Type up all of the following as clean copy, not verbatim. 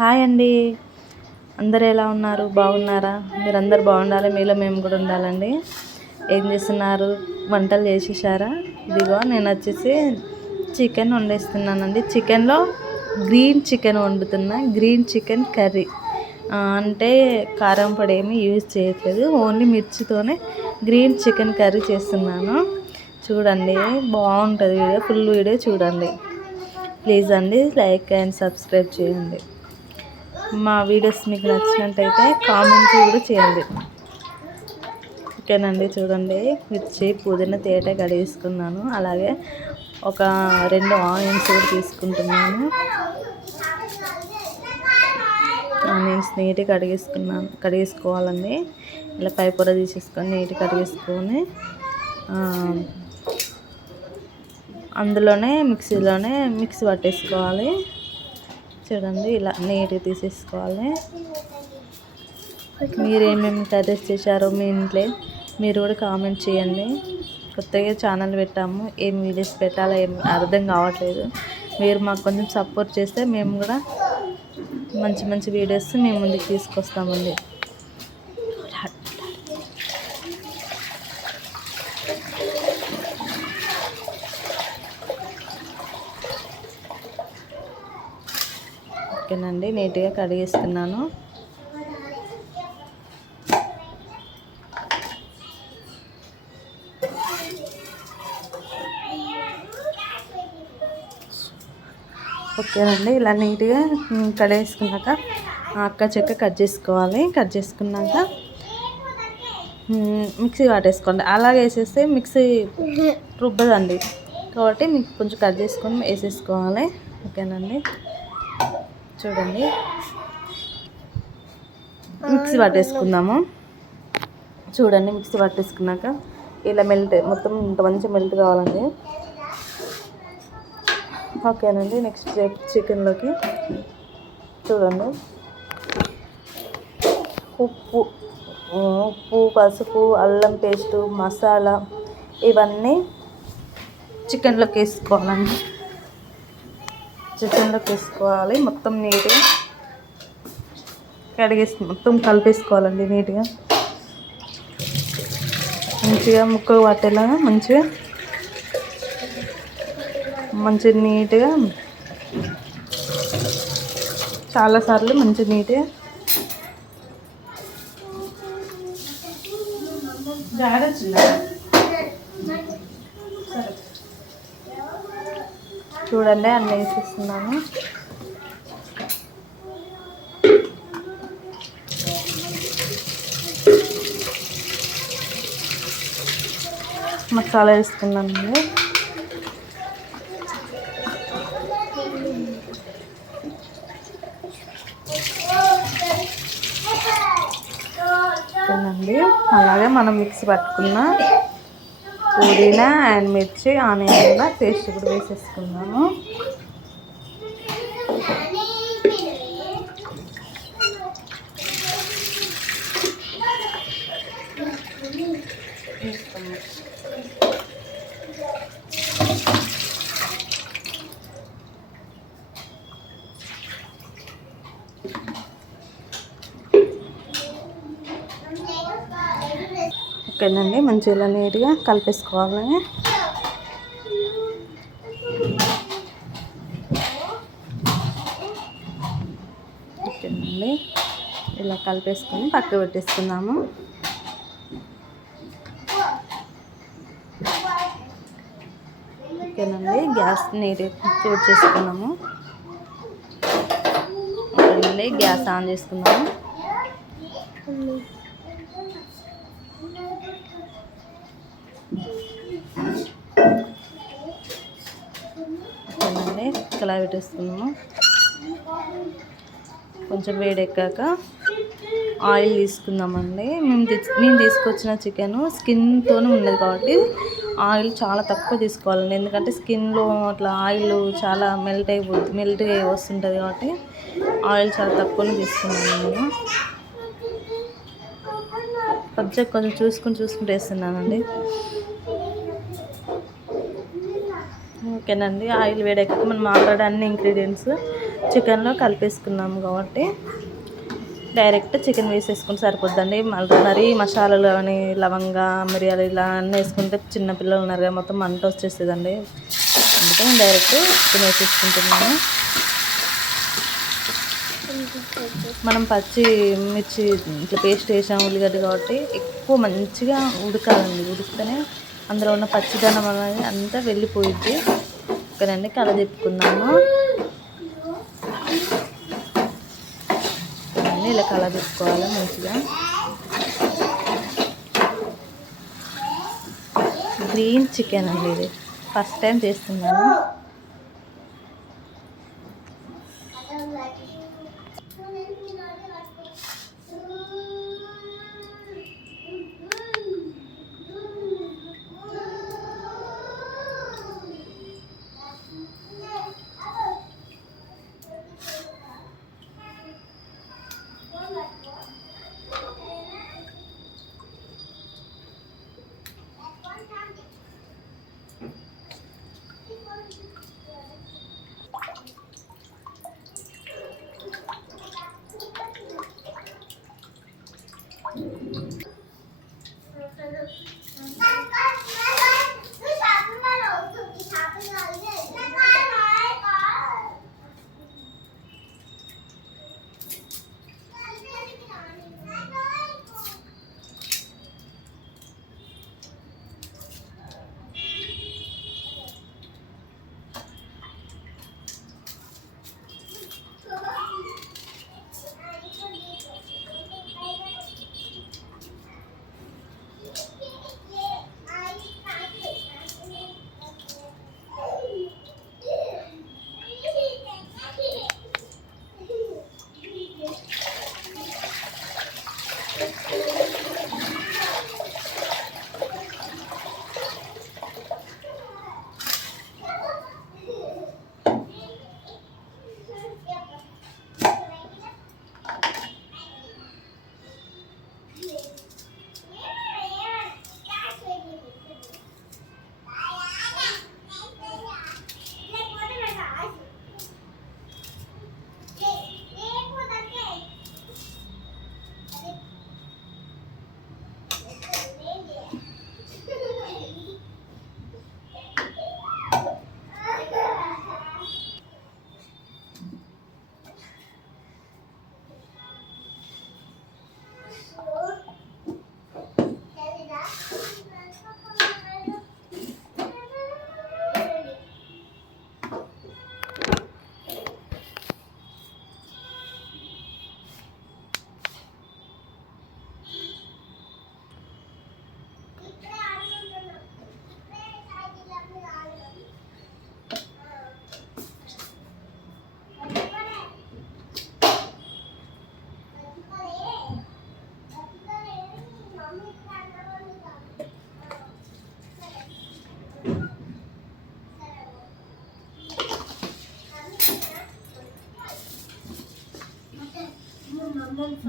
Hi అండి, అందరు ఎలా ఉన్నారు? బాగున్నారా? మీరందరూ బాగుండాలి, మీలో మేము కూడా ఉండాలండి. ఏం చేస్తున్నారు? వంటలు చేసేసారా? ఇదిగో నేను వచ్చేసి చికెన్ వండేస్తున్నానండి. చికెన్లో గ్రీన్ చికెన్ వండుతున్నా, గ్రీన్ చికెన్ కర్రీ. అంటే కారం పొడి ఏమి యూజ్ చేయట్లేదు, ఓన్లీ మిర్చితోనే గ్రీన్ చికెన్ కర్రీ చేస్తున్నాను. చూడండి, బాగుంటుంది వీడియో, ఫుల్ వీడియో చూడండి ప్లీజ్ అండి. లైక్ అండ్ సబ్స్క్రైబ్ చేయండి. మా వీడియోస్ మీకు నచ్చినట్టయితే కామెంట్ కూడా చేయండి, ఓకేనండి. చూడండి, మిర్చి పుదీనా తేట కడిగేసుకున్నాను. అలాగే ఒక 2 ఆనియన్స్ కూడా తీసుకుంటున్నాను. ఆనియన్స్ నీట్గా కడిగేసుకోవాలండి. ఇలా పై పొర తీసేసుకొని నీట్గా కడిగేసుకొని అందులోనే మిక్సీ పట్టేసుకోవాలి. చూడండి, ఇలా నీట్గా తీసేసుకోవాలి. మీరు ఏమేమి కర్రీస్ చేశారో మీ ఇంట్లో మీరు కూడా కామెంట్ చేయండి. కొత్తగా ఛానల్ పెట్టాము, ఏం వీడియోస్ పెట్టాలో ఏం అర్థం కావట్లేదు. మీరు మాకు కొంచెం సపోర్ట్ చేస్తే మేము కూడా మంచి మంచి వీడియోస్ మేము ముందుకు తీసుకొస్తామండి. ఓకేనండి, నీట్గా కడిగేస్తున్నాను. ఓకేనండి, ఇలా నీట్గా కడిగేసుకున్నాక అక్క చెక్క కట్ చేసుకోవాలి. కట్ చేసుకున్నాక మిక్సీ పట్టేసుకోండి. అలాగే వేసేస్తే మిక్సీ రుబ్బదండి, కాబట్టి మీకు కొంచెం కట్ చేసుకొని వేసేసుకోవాలి. ఓకేనండి, చూడండి, మిక్సీ పట్టేసుకుందాము. చూడండి, మిక్సీ పట్టేసుకున్నాక ఇలా మొత్తం ఇంత మంచిగా మెల్ట్ కావాలండి. ఓకేనండి, నెక్స్ట్ చికెన్లోకి చూడండి, ఉప్పు, పసుపు, అల్లం పేస్టు, మసాలా ఇవన్నీ చికెన్లోకి వేసుకోవాలండి. మొత్తం నీట్గా మొత్తం కలిపేసుకోవాలండి. నీట్గా ముక్కలు పట్టేలాగా మంచిగా నీట్గా చాలాసార్లు నీట్గా చూడండి, అన్నీ వేసేస్తున్నాను. మసాలా వేసుకున్నానండి. అలాగే మనం మిక్సీ పట్టుకున్న పుదీనా అండ్ మిర్చి ఆనియన్ పేస్ట్ కూడా వేసేసుకున్నాము. ఓకేనండి, మంచిగా నీట్గా కలిపేసుకోవాలి. ఓకేనండి, ఇలా కలిపేసుకొని పక్కకు పెట్టేసుకుందాము. ఓకేనండి, గ్యాస్ నీట్గా క్లోజ్ చేసుకున్నాము. ఓకేనండి, గ్యాస్ ఆన్ చేసుకున్నాము. ఓకేనండి, కళాయి పెట్టేసుకున్నాము. కొంచెం వేడెక్కాక ఆయిల్ తీసుకుందామండి. మేము తీసుకొచ్చిన చికెన్ స్కిన్తోనే ఉన్నది కాబట్టి ఆయిల్ చాలా తక్కువ తీసుకోవాలండి. ఎందుకంటే స్కిన్లో అట్లా ఆయిల్ చాలా మెల్ట్ వస్తుంటుంది కాబట్టి ఆయిల్ చాలా తక్కువనే తీసుకున్నాను నేను. కొంచెం చూసుకుంటూ వేస్తున్నానండి. ఓకేనండి, ఆయిల్ వేడెక్కాక మనం ఆల్రెడీ అన్ని ఇంగ్రీడియంట్స్ చికెన్లో కలిపేసుకున్నాము కాబట్టి డైరెక్ట్ చికెన్ వేసేసుకుంటే సరిపోద్దండి. మరీ మసాలాలు కానీ లవంగా మిరియాలు ఇలా అన్నీ వేసుకుంటే చిన్నపిల్లలు ఉన్నారు కదా, మొత్తం మంట వచ్చేస్తుందండి. అందుకే నేను డైరెక్ట్ చికెన్ వేసేసుకుంటున్నాను. మనం పచ్చి మిర్చి ఇట్లా పేస్ట్ వేసాము ఉల్లిగడ్డ కాబట్టి ఎక్కువ మంచిగా ఉడకాలండి. ఉడికితేనే అందులో ఉన్న పచ్చిదనం అనేది అంతా వెళ్ళిపోయిద్ది. ఇక్కడండి కలదిప్పుకున్నాము. ఇలా కలదిప్పుకోవాలి మంచిగా. గ్రీన్ చికెన్ అండి, ఇది ఫస్ట్ టైం చేస్తున్నాను.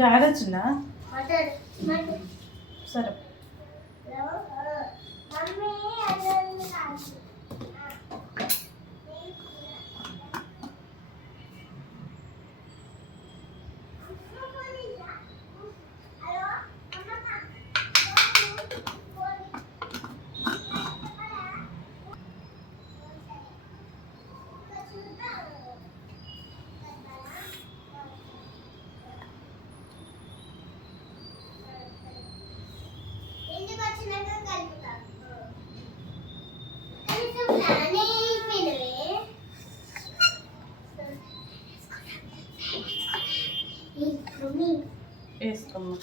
డాడీ వచ్చిందా? సరే. వేసుకోమ్మా.